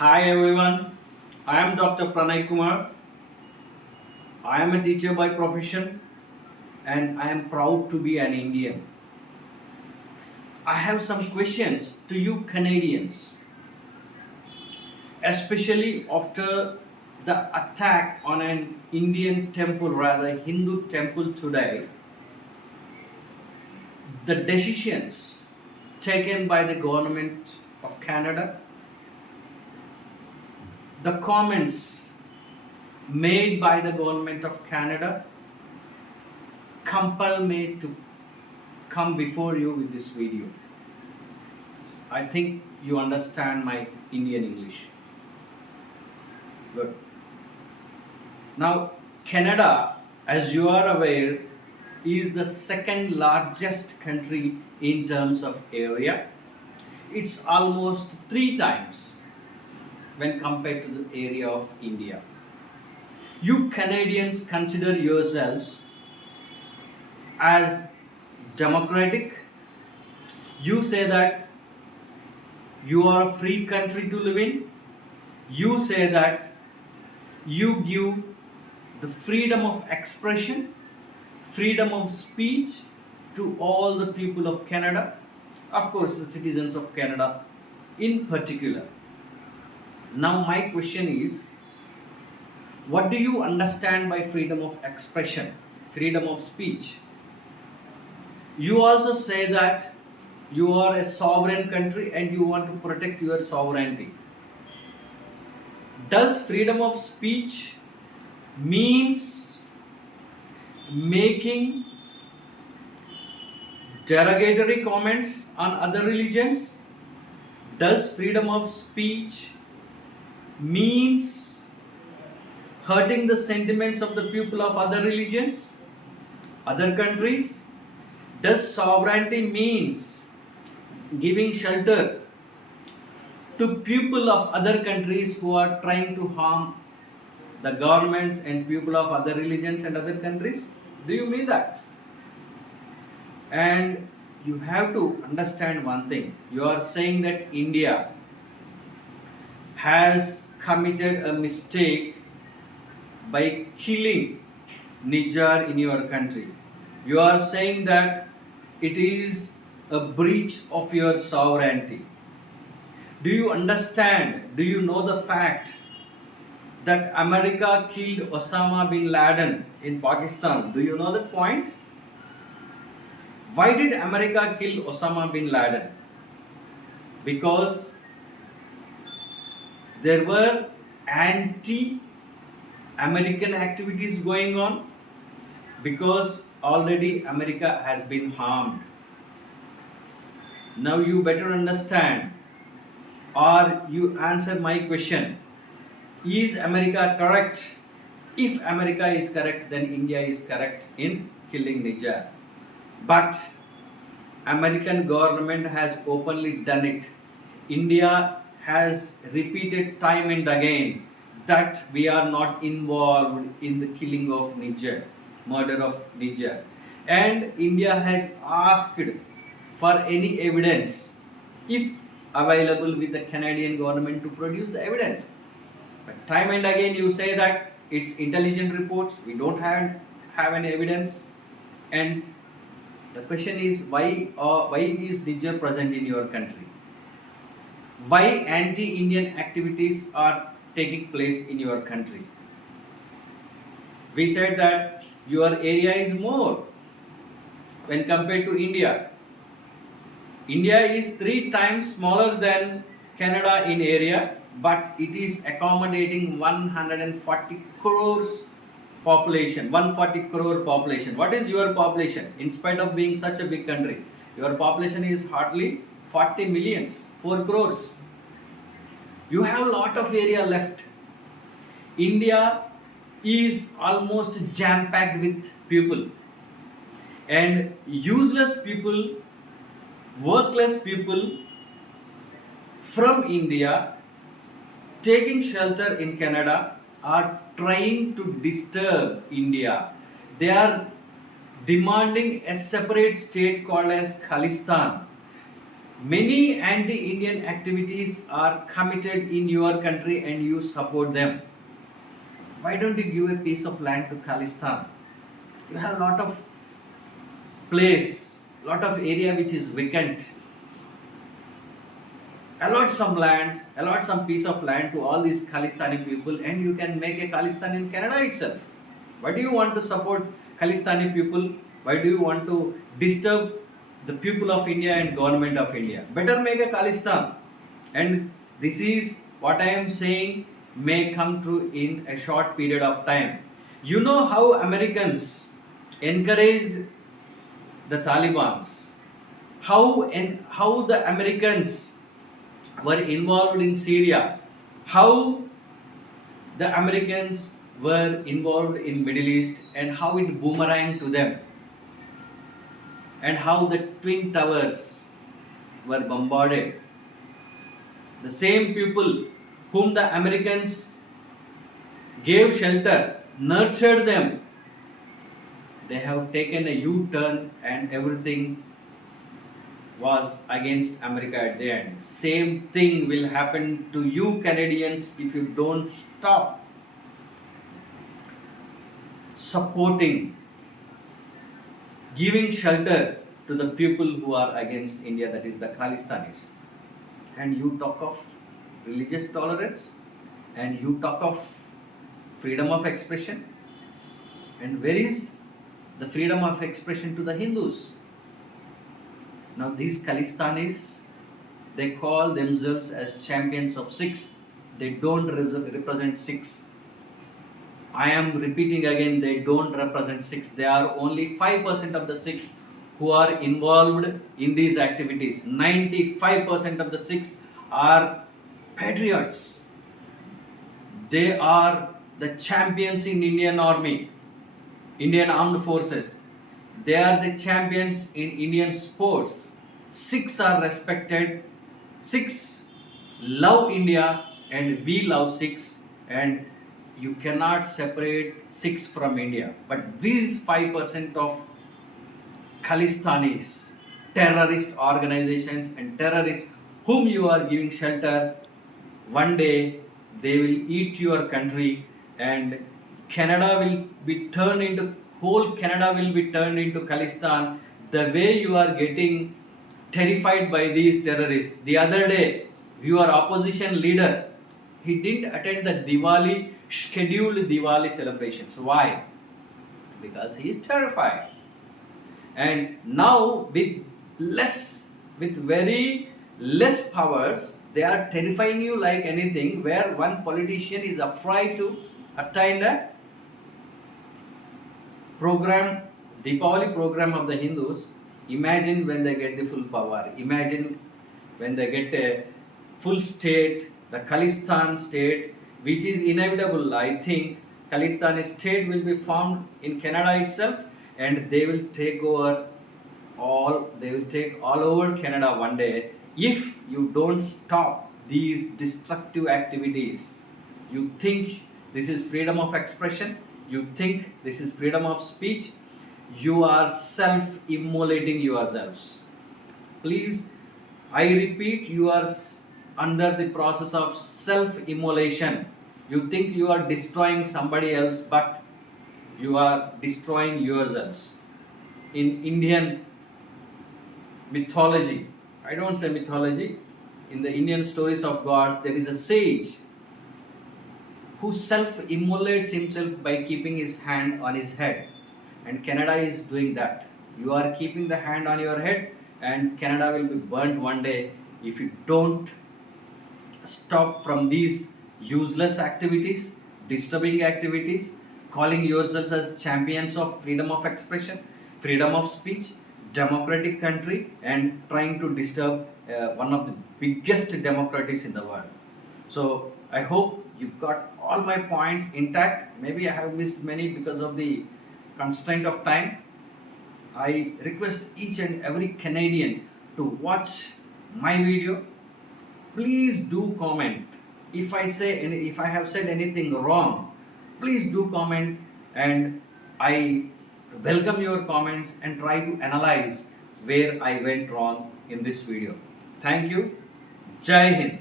Hi everyone, I am Dr. Pranay Kumar. I am a teacher by profession and I am proud to be an Indian. I have some questions to you Canadians, especially after the attack on an Indian temple, rather Hindu temple today. The decisions taken by the government of Canada, the comments made by the government of Canada compel me to come before you with this video. I think you understand my Indian English. Good. Now, Canada, as you are aware, is the second largest country in terms of area. It's almost 3 times when compared to the area of India. You Canadians consider yourselves as democratic. You say that you are a free country to live in. You say that you give the freedom of expression, freedom of speech to all the people of Canada, of course, the citizens of Canada in particular. Now, my question is, what do you understand by freedom of expression, freedom of speech? You also say that you are a sovereign country and you want to protect your sovereignty. Does freedom of speech means making derogatory comments on other religions? Does freedom of speech means hurting the sentiments of the people of other religions, other countries? Does sovereignty means giving shelter to people of other countries who are trying to harm the governments and people of other religions and other countries? Do you mean that? And you have to understand one thing. You are saying that India has committed a mistake by killing Niger in your country. You are saying that it is a breach of your sovereignty. Do you understand? Do you know the fact that America killed Osama bin Laden in Pakistan? Do you know that point? Why did America kill Osama bin Laden? Because there were anti-American activities going on, because already America has been harmed. Now you better understand, or you answer my question. Is America correct? If America is correct, then India is correct in killing Niger. But American government has openly done it. India has repeated time and again that we are not involved in the killing of Niger, murder of Niger. And India has asked for any evidence, if available, with the Canadian government to produce the evidence. But time and again you say that it's intelligent reports, we don't have any evidence. And the question is, why is Niger present in your country? Why anti-Indian activities are taking place in your country? We said that your area is more when compared to India. India is 3 times smaller than Canada in area, but it is accommodating 140 crores population, 140 crore population. What is your population? In spite of being such a big country, your population is hardly 40 millions, 4 crores. You have a lot of area left. India is almost jam-packed with people, and useless people, workless people from India taking shelter in Canada are trying to disturb India. They are demanding a separate state called as Khalistan. Many anti-Indian activities are committed in your country and you support them. Why don't you give a piece of land to Khalistan? You have a lot of place, lot of area which is vacant. Allot some lands, allot some piece of land to all these Khalistani people, and you can make a Khalistan in Canada itself. Why do you want to support Khalistani people? Why do you want to disturb the people of India and government of India? Better make a Khalistan. And this is what I am saying may come true in a short period of time. You know how Americans encouraged the Talibans, how the Americans were involved in Syria, how the Americans were involved in Middle East, and how it boomeranged to them, and how the twin towers were bombarded. The same people whom the Americans gave shelter, nurtured them, they have taken a U-turn and everything was against America at the end. Same thing will happen to you Canadians if you don't stop supporting, giving shelter to the people who are against India, that is the Khalistanis. And you talk of religious tolerance, and you talk of freedom of expression. And where is the freedom of expression to the Hindus? Now these Khalistanis, they call themselves as champions of Sikhs. They don't represent Sikhs. I am repeating again, they don't represent Sikhs. They are only 5% of the Sikhs who are involved in these activities. 95% of the Sikhs are patriots. They are the champions in Indian Army, Indian Armed Forces. They are the champions in Indian sports. Sikhs are respected. Sikhs love India and we love Sikhs, and you cannot separate Sikhs from India. But these 5% of Khalistanis, terrorist organizations and terrorists whom you are giving shelter, one day they will eat your country and Canada will be turned into, whole Canada will be turned into Khalistan. The way you are getting terrified by these terrorists. The other day, your opposition leader, he didn't attend the scheduled Diwali celebrations. Why? Because he is terrified. And now with very less powers, they are terrifying you like anything, where one politician is afraid to attend a program, Deepavali program of the Hindus. Imagine when they get the full power. Imagine when they get a full state, the Khalistan state, which is inevitable. I think Khalistan state will be formed in Canada itself, and they will take over they will take all over Canada one day if you don't stop these destructive activities. You think this is freedom of expression, you think this is freedom of speech, you are self-immolating yourselves. Please, I repeat, you are under the process of self-immolation. You think you are destroying somebody else, but you are destroying yourselves. In Indian mythology, I don't say mythology, in the Indian stories of gods, there is a sage who self-immolates himself by keeping his hand on his head. And Canada is doing that. You are keeping the hand on your head, and Canada will be burnt one day if you don't stop from these useless activities, disturbing activities, calling yourselves as champions of freedom of expression, freedom of speech, democratic country, and trying to disturb one of the biggest democracies in the world. So I hope you got all my points intact. Maybe I have missed many because of the constraint of time. I request each and every Canadian to watch my video. Please do comment. If I have said anything wrong, please do comment, and I welcome your comments and try to analyze where I went wrong in this video. Thank you. Jai Hind.